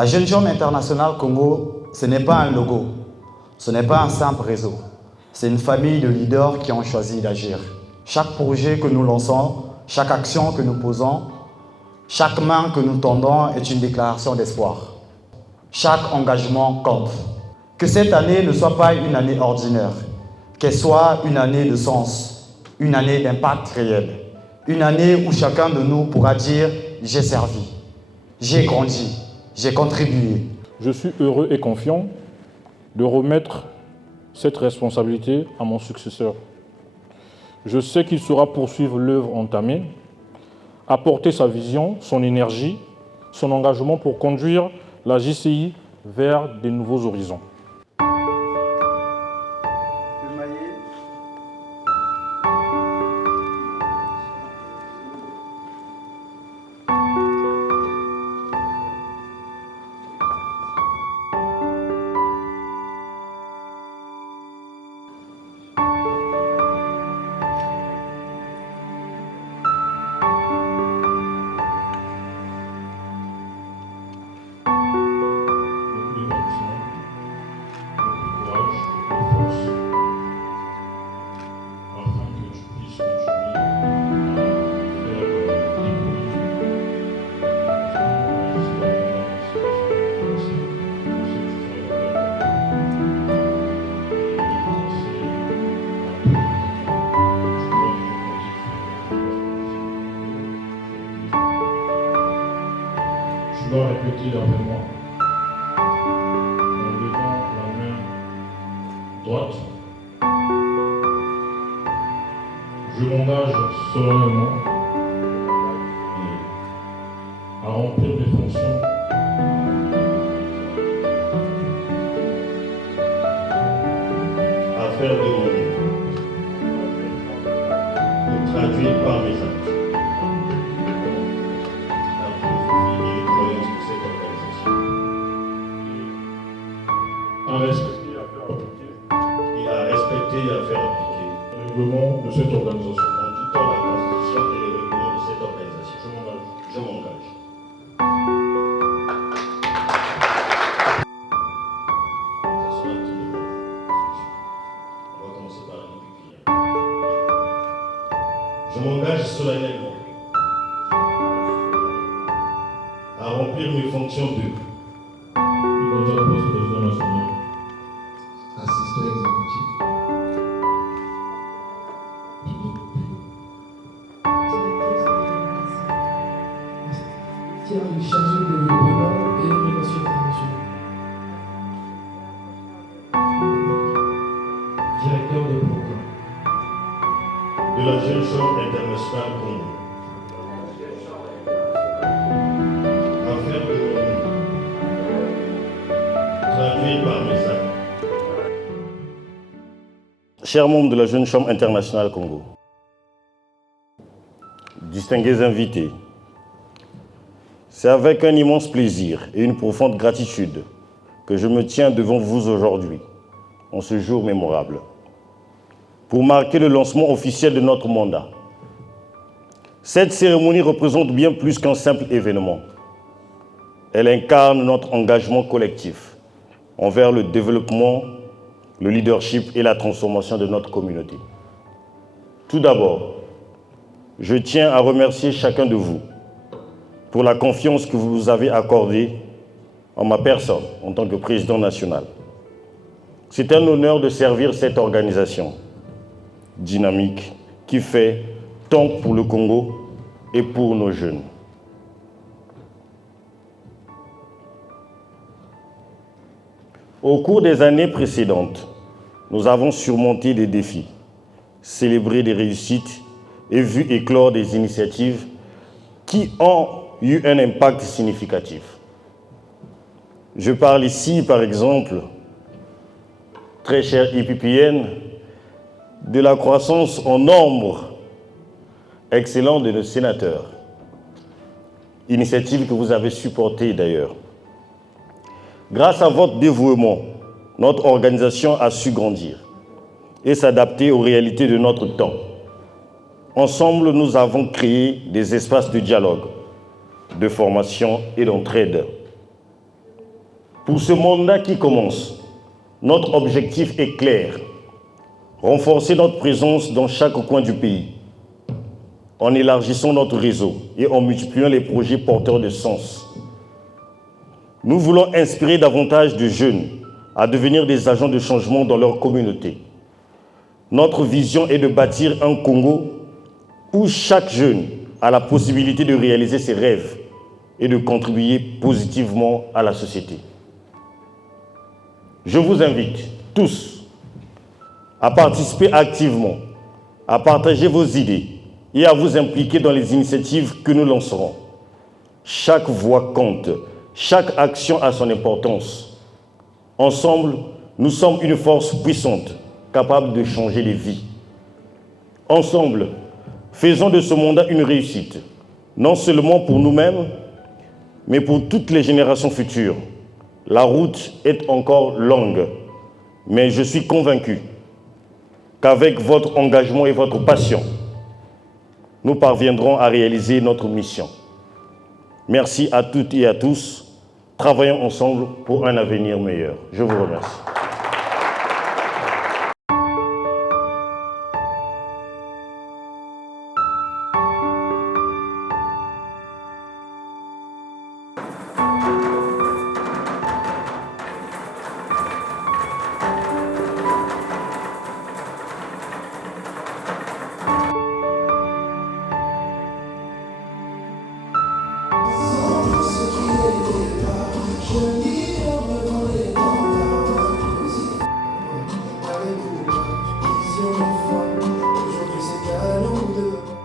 La Jeune Chambre Internationale Congo, ce n'est pas un logo, ce n'est pas un simple réseau. C'est une famille de leaders qui ont choisi d'agir. Chaque projet que nous lançons, chaque action que nous posons, chaque main que nous tendons est une déclaration d'espoir. Chaque engagement compte. Que cette année ne soit pas une année ordinaire, qu'elle soit une année de sens, une année d'impact réel, une année où chacun de nous pourra dire « j'ai servi, j'ai grandi, j'ai contribué ». Je suis heureux et confiant de remettre cette responsabilité à mon successeur. Je sais qu'il saura poursuivre l'œuvre entamée, apporter sa vision, son énergie, son engagement pour conduire la JCI vers de nouveaux horizons. Tu dois répéter après moi. En levant la main droite, je m'engage solennellement à remplir mes fonctions à faire de mon mieux pour traduire par mes actes à respecter et à faire appliquer et à respecter et à faire appliquer le règlement de cette organisation. en tout temps la Constitution et les règlements de cette organisation. Je m'engage. Je m'engage. Ça sera tout de même. On va commencer par un pupille. Je m'engage solennellement à remplir mes fonctions de Immédiat poste président national. Assistant exécutif. Chargé de développement et relations internationales. Directeur de programme. de la Jeune Chambre Internationale Congo. À faire de mon mieux. Traduit par mes actes. Chers membres de la Jeune Chambre Internationale Congo, distingués invités, c'est avec un immense plaisir et une profonde gratitude que je me tiens devant vous aujourd'hui, en ce jour mémorable, pour marquer le lancement officiel de notre mandat. Cette cérémonie représente bien plus qu'un simple événement. Elle incarne notre engagement collectif envers le développement, le leadership et la transformation de notre communauté. Tout d'abord, je tiens à remercier chacun de vous pour la confiance que vous avez accordée en ma personne en tant que président national. C'est un honneur de servir cette organisation dynamique qui fait tant pour le Congo et pour nos jeunes. Au cours des années précédentes, nous avons surmonté des défis, célébré des réussites et vu éclore des initiatives qui ont eu un impact significatif. Je parle ici, par exemple, très chère IPPN, de la croissance en nombre excellent de nos sénateurs, initiative que vous avez supportée d'ailleurs. Grâce à votre dévouement, notre organisation a su grandir et s'adapter aux réalités de notre temps. Ensemble, nous avons créé des espaces de dialogue, de formation et d'entraide. Pour ce mandat qui commence, notre objectif est clair. Renforcer notre présence dans chaque coin du pays, en élargissant notre réseau et en multipliant les projets porteurs de sens. Nous voulons inspirer davantage de jeunes à devenir des agents de changement dans leur communauté. Notre vision est de bâtir un Congo où chaque jeune a la possibilité de réaliser ses rêves et de contribuer positivement à la société. Je vous invite tous à participer activement, à partager vos idées et à vous impliquer dans les initiatives que nous lancerons. Chaque voix compte, chaque action a son importance. Ensemble, nous sommes une force puissante, capable de changer les vies. Ensemble, faisons de ce mandat une réussite, non seulement pour nous-mêmes, mais pour toutes les générations futures. La route est encore longue, mais je suis convaincu qu'avec votre engagement et votre passion, nous parviendrons à réaliser notre mission. Merci à toutes et à tous. Travaillons ensemble pour un avenir meilleur. Je vous remercie.